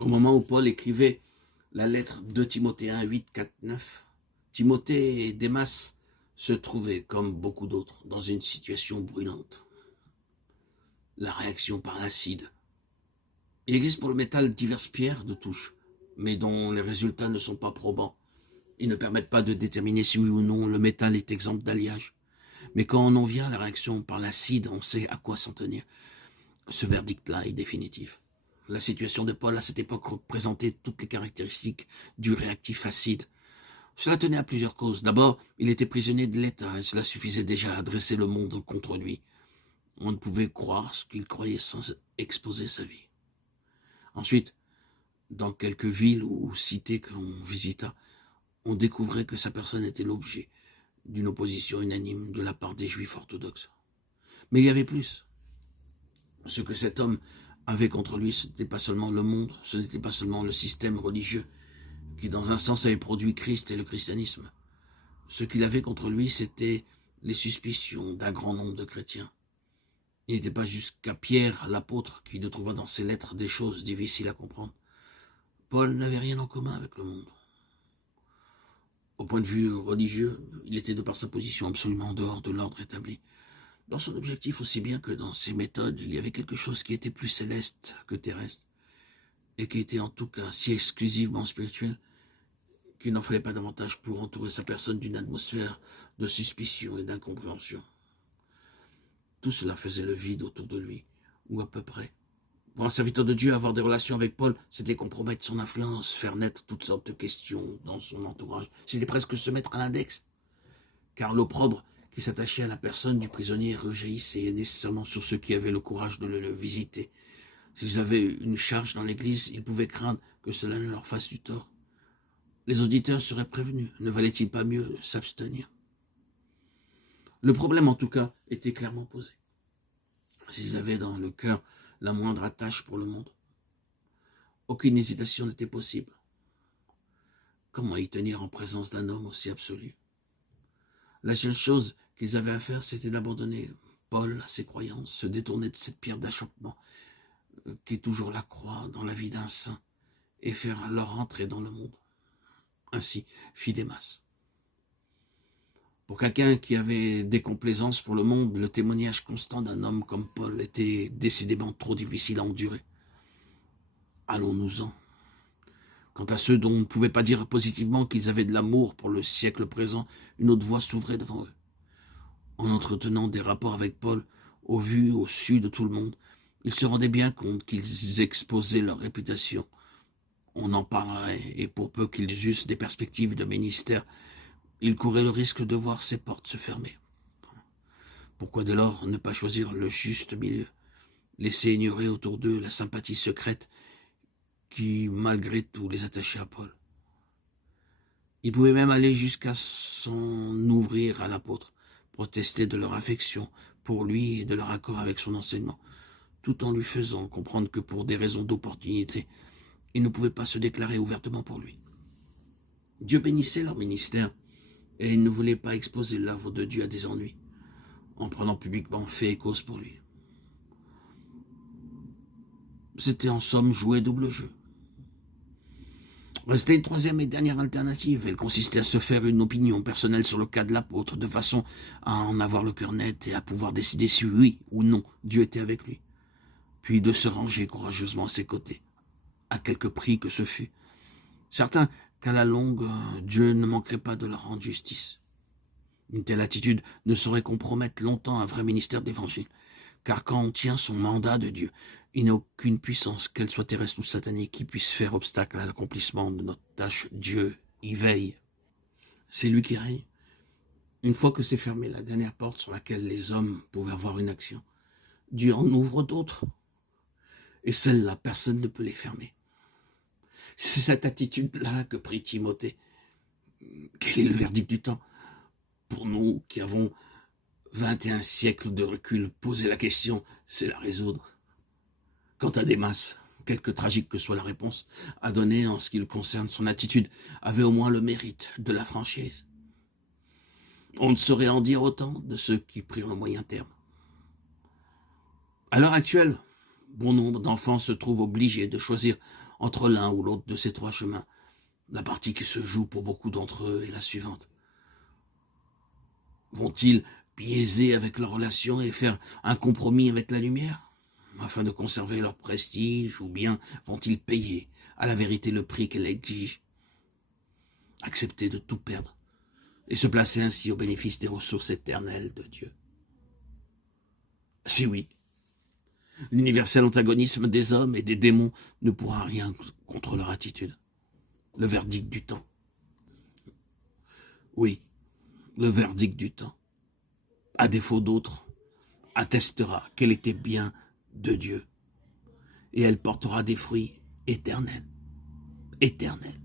Au moment où Paul écrivait la lettre de Timothée 1, 8, 4, 9, Timothée et Démas se trouvaient, comme beaucoup d'autres, dans une situation brûlante. La réaction par l'acide. Il existe pour le métal diverses pierres de touche, mais dont les résultats ne sont pas probants. Ils ne permettent pas de déterminer si oui ou non le métal est exempt d'alliage. Mais quand on en vient à la réaction par l'acide, on sait à quoi s'en tenir. Ce verdict-là est définitif. La situation de Paul à cette époque représentait toutes les caractéristiques du réactif acide. Cela tenait à plusieurs causes. D'abord, il était prisonnier de l'État et cela suffisait déjà à dresser le monde contre lui. On ne pouvait croire ce qu'il croyait sans exposer sa vie. Ensuite, dans quelques villes ou cités que l'on visita, on découvrait que sa personne était l'objet d'une opposition unanime de la part des Juifs orthodoxes. Mais il y avait plus. Ce que cet homme avait contre lui, ce n'était pas seulement le monde, ce n'était pas seulement le système religieux, qui dans un sens avait produit Christ et le christianisme. Ce qu'il avait contre lui, c'était les suspicions d'un grand nombre de chrétiens. Il n'était pas jusqu'à Pierre, l'apôtre, qui ne trouva dans ses lettres des choses difficiles à comprendre. Paul n'avait rien en commun avec le monde. Au point de vue religieux, il était de par sa position absolument en dehors de l'ordre établi. Dans son objectif aussi bien que dans ses méthodes, il y avait quelque chose qui était plus céleste que terrestre, et qui était en tout cas si exclusivement spirituel qu'il n'en fallait pas davantage pour entourer sa personne d'une atmosphère de suspicion et d'incompréhension. Tout cela faisait le vide autour de lui, ou à peu près. Pour un serviteur de Dieu, avoir des relations avec Paul, c'était compromettre son influence, faire naître toutes sortes de questions dans son entourage. C'était presque se mettre à l'index. Car l'opprobre qui s'attachait à la personne du prisonnier rejaillissait nécessairement sur ceux qui avaient le courage de le visiter. S'ils avaient une charge dans l'église, ils pouvaient craindre que cela ne leur fasse du tort. Les auditeurs seraient prévenus. Ne valait-il pas mieux s'abstenir? Le problème, en tout cas, était clairement posé. S'ils avaient dans le cœur la moindre attache pour le monde, aucune hésitation n'était possible. Comment y tenir en présence d'un homme aussi absolu? La seule chose qu'ils avaient à faire, c'était d'abandonner Paul à ses croyances, se détourner de cette pierre d'achoppement qui est toujours la croix dans la vie d'un saint et faire leur entrée dans le monde. Ainsi fit Démas. Pour quelqu'un qui avait des complaisances pour le monde, le témoignage constant d'un homme comme Paul était décidément trop difficile à endurer. Allons-nous-en. Quant à ceux dont on ne pouvait pas dire positivement qu'ils avaient de l'amour pour le siècle présent, une autre voie s'ouvrait devant eux. En entretenant des rapports avec Paul, au vu, au su de tout le monde, ils se rendaient bien compte qu'ils exposaient leur réputation. On en parlerait, et pour peu qu'ils eussent des perspectives de ministère, ils couraient le risque de voir ces portes se fermer. Pourquoi dès lors ne pas choisir le juste milieu, laisser ignorer autour d'eux la sympathie secrète qui, malgré tout, les attachait à Paul? Ils pouvaient même aller jusqu'à s'en ouvrir à l'apôtre, protester de leur affection pour lui et de leur accord avec son enseignement, tout en lui faisant comprendre que pour des raisons d'opportunité, ils ne pouvaient pas se déclarer ouvertement pour lui. Dieu bénissait leur ministère, et ils ne voulaient pas exposer l'œuvre de Dieu à des ennuis, en prenant publiquement fait et cause pour lui. C'était en somme jouer double jeu. Restait une troisième et dernière alternative. Elle consistait à se faire une opinion personnelle sur le cas de l'apôtre, de façon à en avoir le cœur net et à pouvoir décider si oui ou non Dieu était avec lui. Puis de se ranger courageusement à ses côtés, à quelque prix que ce fût. Certains qu'à la longue, Dieu ne manquerait pas de leur rendre justice. Une telle attitude ne saurait compromettre longtemps un vrai ministère d'évangile, car quand on tient son mandat de Dieu, il n'y a aucune puissance, qu'elle soit terrestre ou satanique, qui puisse faire obstacle à l'accomplissement de notre tâche. Dieu y veille. C'est lui qui règne. Une fois que c'est fermé la dernière porte sur laquelle les hommes pouvaient avoir une action, Dieu en ouvre d'autres. Et celles-là, personne ne peut les fermer. C'est cette attitude-là que prit Timothée. Quel est le verdict du temps? Pour nous qui avons 21 siècles de recul, poser la question, c'est la résoudre. Quant à Démas, quelque tragique que soit la réponse à donner en ce qui le concerne, son attitude avait au moins le mérite de la franchise. On ne saurait en dire autant de ceux qui prirent le moyen terme. À l'heure actuelle, bon nombre d'enfants se trouvent obligés de choisir entre l'un ou l'autre de ces trois chemins. La partie qui se joue pour beaucoup d'entre eux est la suivante. Vont-ils biaiser avec leur relation et faire un compromis avec la lumière, afin de conserver leur prestige, ou bien vont-ils payer à la vérité le prix qu'elle exige, accepter de tout perdre, et se placer ainsi au bénéfice des ressources éternelles de Dieu? Si oui, l'universel antagonisme des hommes et des démons ne pourra rien contre leur attitude. Le verdict du temps. Oui, le verdict du temps, à défaut d'autres, attestera qu'elle était bien de Dieu, et elle portera des fruits éternels. Éternels.